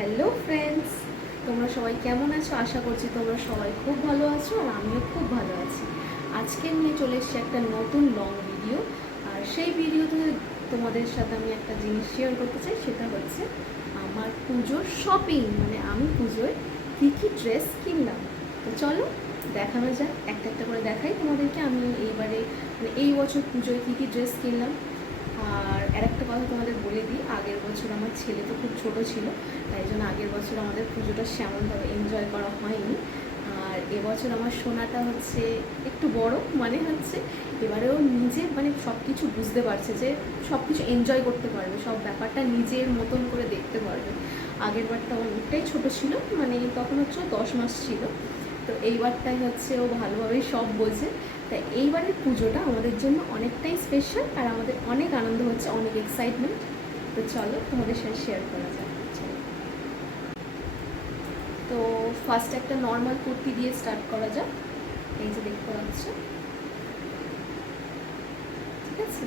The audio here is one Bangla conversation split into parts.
হ্যালো ফ্রেন্ডস তোমরা সবাই কেমন আছো? আশা করছি তোমরা সবাই খুব ভালো আছো আর আমিও খুব ভালো আছি। আজকে নিয়ে চলে এসেছি একটা নতুন লং ভিডিও আর সেই ভিডিওতে তোমাদের সাথে আমি একটা জিনিস শেয়ার করতে চাই, সেটা হচ্ছে আমার পুজোর শপিং মানে আমি পুজোয় কী কী ড্রেস কিনলাম? তো চলো, দেখানো যাক। একটা একটা করে দেখাই তোমাদেরকে। আমি এইবারে মানে এই বছর পুজোয় কী কী ড্রেস কিনলাম? আর আরেকটা কথা তোমাদের বলে দিই, আগের বছর আমার ছেলে তো খুব ছোট ছিল, তাই জন্য আগের বছর আমাদের পুজোটা সেমনভাবে এনজয় করা হয়নি। আর এবছর আমার সোনাটা হচ্ছে একটু বড় মানে হচ্ছে এবারেও নিজে মানে সব কিছু বুঝতে পারছে যে সব কিছু এনজয় করতে পারবে, সব ব্যাপারটা নিজের মতন করে দেখতে পারবে। আগের বারটা অনেকটাই ছোট ছিল মানে তখন হচ্ছে দশ মাস ছিল। তো এইবারটাই হচ্ছে ও ভালোভাবেই সব বোঝে। তাই এইবারের পুজোটা আমাদের জন্য অনেকটাই স্পেশাল আর আমাদের অনেক আনন্দ হচ্ছে, অনেক এক্সাইটমেন্ট তো চলো তোমাদের সাথে শেয়ার করা যাক। তো ফার্স্ট একটা নর্মাল কুর্তি দিয়ে স্টার্ট করা যাক। এই যে দেখতে পাচ্ছ। ঠিক আছে?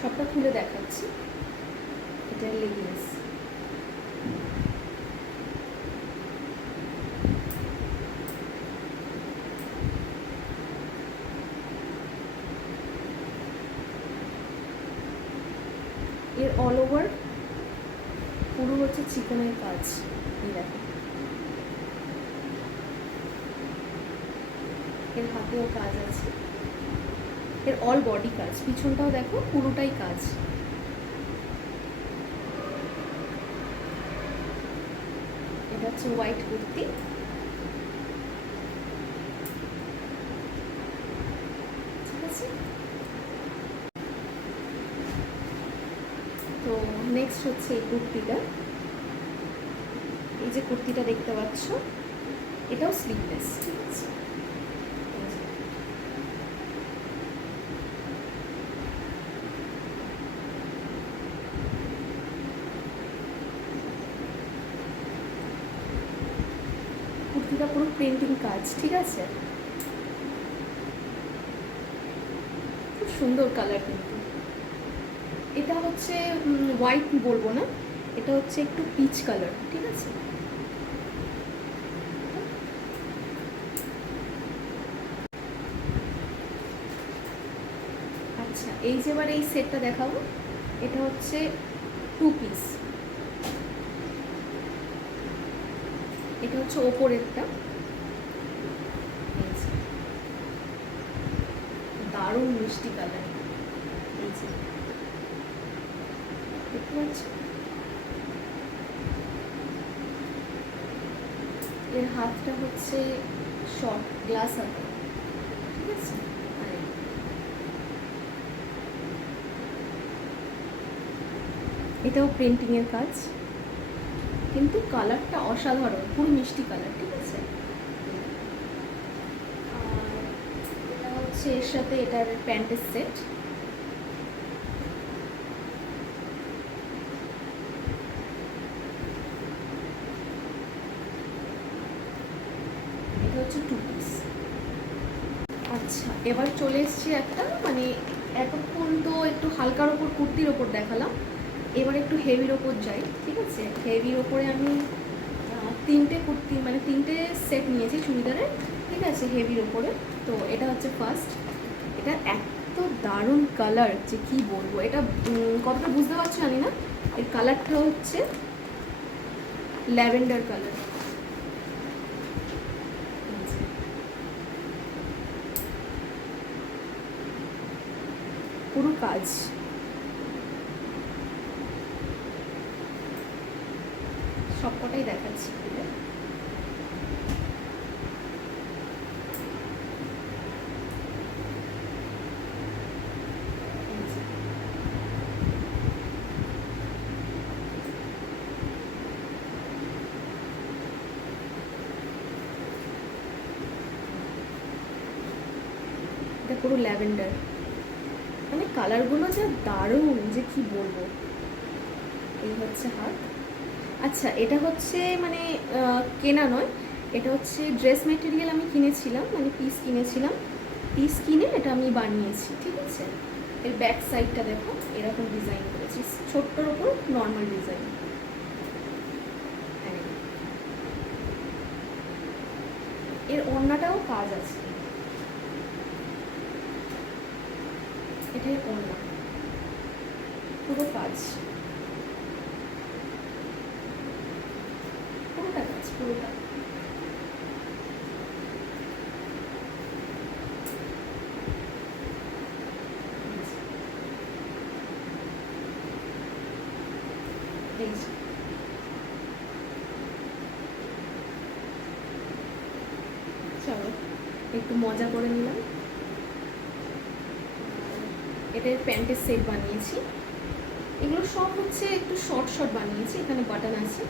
সবটা খুলে দেখাচ্ছি। এটা লেগিংস এর অল ওভার পুরো হচ্ছে চিকনের কাজ এই দেখো এর হাতেও কাজ আছে এর অল বডি কাজ পিছনটাও দেখো, পুরোটাই কাজ এটা হচ্ছে হোয়াইট কুর্তি। ঠিক আছে? তো নেক্সট হচ্ছে এই কুর্তিটা। এই যে কুর্তিটা দেখতে পাচ্ছ, এটাও স্লিভলেস ঠিক আছে কুর্তিটা পুরো প্রিন্টিং কাজ, ঠিক আছে? খুব সুন্দর কালার কিন্তু। এটা হচ্ছে হোয়াইট বলব না? এটা হচ্ছে একটু পিচ কালার ঠিক আছে? আচ্ছা এই যে এবার এই সেটটা দেখাবো, এটা হচ্ছে টু পিস এটা হচ্ছে ওপরেরটা। দারুণ মিষ্টি কালার এই যে, দেখতে পাচ্ছ? এর হাতটা হচ্ছে শর্ট গ্লাস হাতে ঠিক আছে? এটাও প্রিন্টিং এর কাজ। কিন্তু কালারটা অসাধারণ পুরো মিষ্টি কালার ঠিক আছে? এটা হচ্ছে এর সাথে এটার প্যান্টের সেট এটা হচ্ছে টু পিস আচ্ছা এবার চলে এসেছি একটা মানে এতক্ষণ তো একটু হালকার ওপর, কুর্তির ওপর দেখালাম। এবার একটু হেভির ওপর যাই, ঠিক আছে? হেভির ওপরে আমি তিনটে কুর্তি মানে তিনটে সেট নিয়েছি চুড়িদারের, ঠিক আছে? হেভির ওপরে। তো এটা হচ্ছে ফার্স্ট এটা এত দারুণ কালার যে কি বলব? এটা কতটা বুঝতে পারছ জানি না। এর কালারটা হচ্ছে ল্যাভেন্ডার কালার পুরো কাজ সবকটাই দেখাচ্ছি খুলে। পুরো ল্যাভেন্ডার কালারগুলো যা দারুণ, যে কি বলব? এই হচ্ছে হাত আচ্ছা এটা হচ্ছে মানে কেনা নয়। এটা হচ্ছে ড্রেস মেটেরিয়াল আমি কিনেছিলাম মানে পিস কিনেছিলাম। পিস কিনে এটা আমি বানিয়েছি, ঠিক আছে? এর ব্যাক সাইডটা দেখো, এরকম ডিজাইন করেছি। ছোট্টর ওপর নর্মাল ডিজাইন এর অন্যটাও কাজ আছে। এটাই ওড়না পুরো কাজ। পুরোটা কাজ পুরোটা। যে। চলো একটু মজা করে নিলাম। এটার প্যান্টের সেট বানিয়েছি। এগুলো সব হচ্ছে একটু শর্ট শর্ট বানিয়েছি, এখানে বাটন আছে,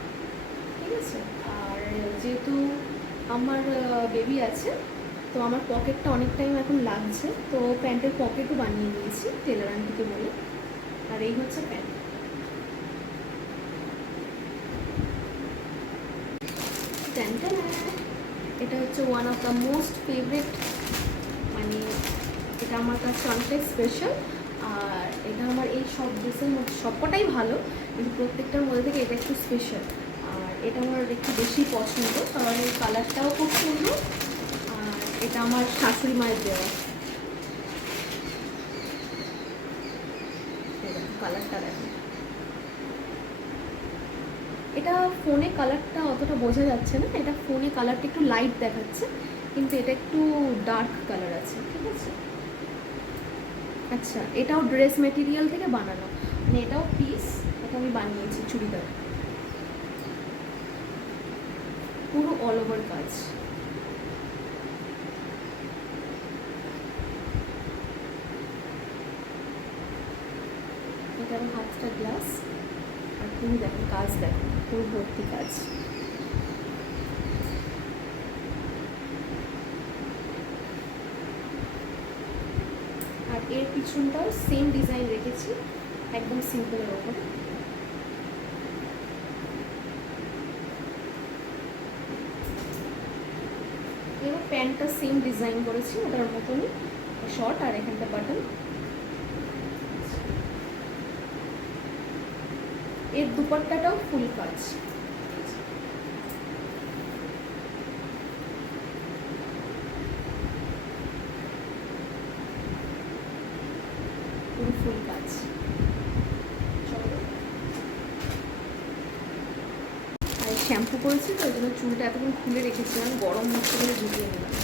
ঠিক আছে? আর যেহেতু আমার বেবি আছে, তো আমার পকেটটা অনেক টাইম এখন লাগছে, তো প্যান্টের পকেটও বানিয়ে নিয়েছি টেলার আন্টিকে বলে। আর এই হচ্ছে প্যান্ট। এটা হচ্ছে one of the most favourite মানে এটা আমার কাছে অনেকটাই স্পেশাল আর এটা আমার এই সব ড্রেসের মধ্যে সবকটাই ভালো, কিন্তু প্রত্যেকটার মধ্যে থেকে এটা একটু স্পেশাল আর এটা আমার একটু বেশি পছন্দ, কারণ এই কালারটাও খুব সুন্দর, আর এটা আমার শাশুড়ি মায়ের দেওয়া। কালারটা এটা ফোনে কালারটা অতটা বোঝা যাচ্ছে না, এটা ফোনে কালারটা একটু লাইট দেখাচ্ছে, কিন্তু এটা একটু ডার্ক কালার আছে, ঠিক আছে? আচ্ছা এটাও ড্রেস মেটেরিয়াল থেকে বানানো। মানে এটাও পিস এটা আমি বানিয়েছি চুড়িদার। পুরো অল ওভার কাজ। এটার হাতটা গ্লাস আর তুমি দেখো, কাজ দেখো, পুরো ভর্তি কাজ আর এর পিছনটাও সেম ডিজাইন রেখেছি, একদম সিম্পলের ওপরে এবার প্যান্টটা সেম ডিজাইন করেছি, ওটার মতনই শর্ট আর এখানটা বাটন এর দুপাট্টাটাও ফুল কাজ পুরো ফুল কাজ চলো আর শ্যাম্পু করেছি চুলটা এতক্ষণ খুলে রেখেছিলাম গরম হচ্ছে বলে ঢুকিয়ে নিলাম।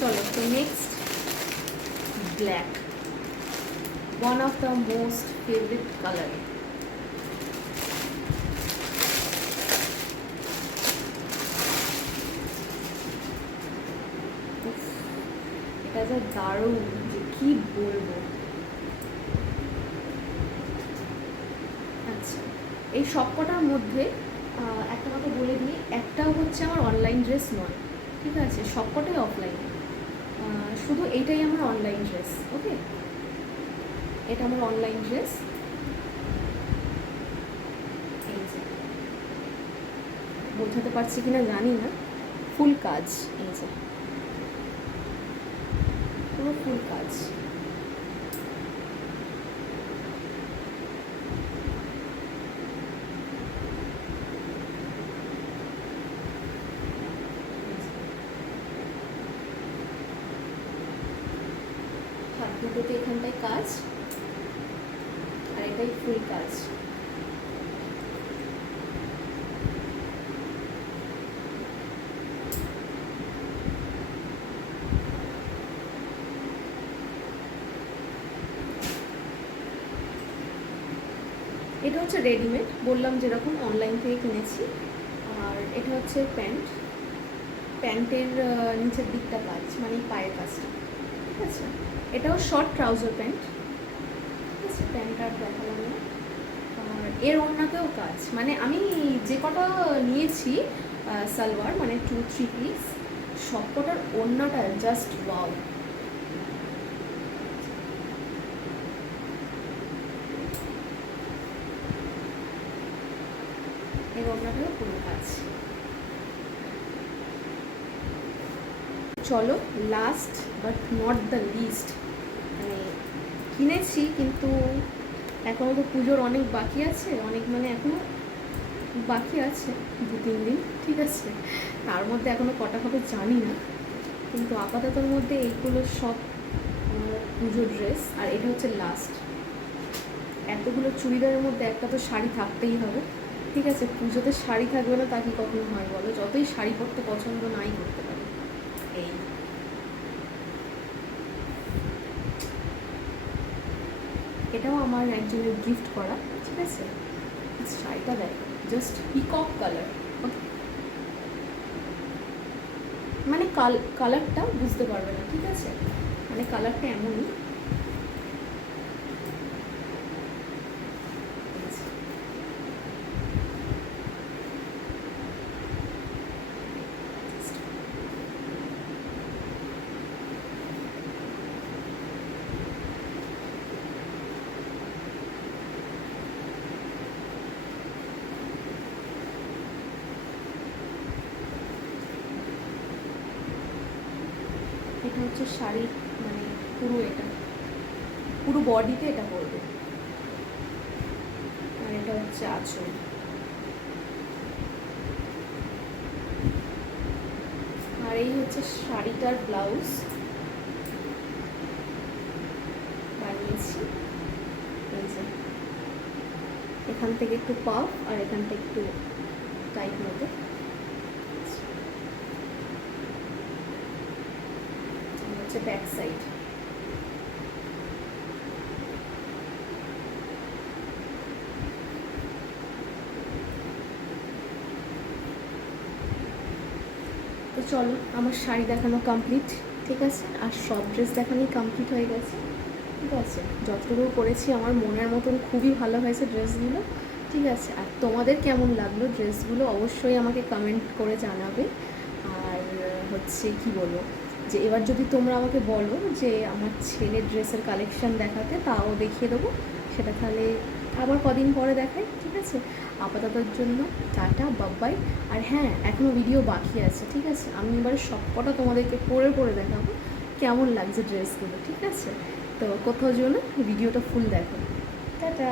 চলো তো next black of the most favorite color. উফ, এটা যা দারুণ যে কি বলব। আচ্ছা এই সবকটার মধ্যে একটা কথা বলে দিই, একটাও হচ্ছে আমার অনলাইন ড্রেস নয়, ঠিক আছে? সবকটাই অফলাইন শুধু এটাই আমার অনলাইন ড্রেস ওকে এটা আমার অনলাইন ড্রেস বোঝাতে পারছি কিনা জানি না। ফুল কাজ, এই যে। পুরো ফুল কাজ। দুটোতে এখানটায় কাজ, আর এটাই ফুল কাজ। এটা হচ্ছে রেডিমেড বললাম যেরকম অনলাইন থেকে কিনেছি। আর এটা হচ্ছে প্যান্ট প্যান্টের নিচের দিকটা কাজ মানে পায়ের কাজটা। ঠিক আছে এটাও শর্ট ট্রাউজার প্যান্ট ঠিক আছে প্যান্ট আর দেখালাম না। আর এর ওড়নাতেও কাজ। মানে আমি যে কটা নিয়েছি সালোয়ার মানে টু থ্রি পিস সব কটার ওড়নাটা জাস্ট ওয়াও এর ওড়নাটাও পুরো কাজ। চলো last but not the least মানে কিনেছি, কিন্তু এখনও তো পুজোর অনেক বাকি আছে, অনেক মানে এখনও বাকি আছে, দু, তিন দিন, ঠিক আছে। তার মধ্যে এখনও কটা হবে জানি না, কিন্তু আপাততর মধ্যে এইগুলো সব পুজোর ড্রেস আর এটা হচ্ছে লাস্ট এতগুলো চুড়িদারের মধ্যে একটা তো শাড়ি থাকতেই হবে, ঠিক আছে? পুজোতে শাড়ি থাকবে না, তা কি কখনো হয় বলো? যতই শাড়ি পরতে পছন্দ নাই করতে পারি। এই। এটাও আমার একজনের গিফট করা, ঠিক আছে? শাড়িটা দেখ জাস্ট পিকক কালার মানে কাল কালারটা বুঝতে পারবে না, ঠিক আছে? মানে কালারটা এমনই এটা হচ্ছে শাড়ি মানে পুরো এটা, পুরো বডিতে এটা পড়বে আর এটা হচ্ছে আঁচল। আর এই হচ্ছে শাড়িটার ব্লাউজ বানিয়েছি। এখান থেকে একটু পাফ আর এখান থেকে একটু টাইট মতো আর হচ্ছে ব্যাক সাইড তো চলো, আমার শাড়ি দেখানো কমপ্লিট ঠিক আছে? আর সব ড্রেস দেখানোই কমপ্লিট হয়ে গেছে, ঠিক আছে? যতটুকু করেছি, আমার মনের মতন খুবই ভালো হয়েছে ড্রেসগুলো ঠিক আছে? আর তোমাদের কেমন লাগল ড্রেসগুলো অবশ্যই আমাকে কমেন্ট করে জানাবে। আর হচ্ছে, কি বলব? যে এবার যদি তোমরা আমাকে বলো যে আমার ছেলের ড্রেসের কালেকশন দেখাতে, তাও দেখিয়ে দেবো। সেটা তাহলে আবার কদিন পরে দেখাই, ঠিক আছে? আপাততর জন্য টাটা, বাব্বাই। আর হ্যাঁ এখনও ভিডিও বাকি আছে, ঠিক আছে? আমি এবারে সব কটা তোমাদেরকে পরে পরে দেখাবো কেমন লাগছে ড্রেসগুলো, ঠিক আছে? তো কোথাও যেও ভিডিওটা ফুল দেখো। টাটা!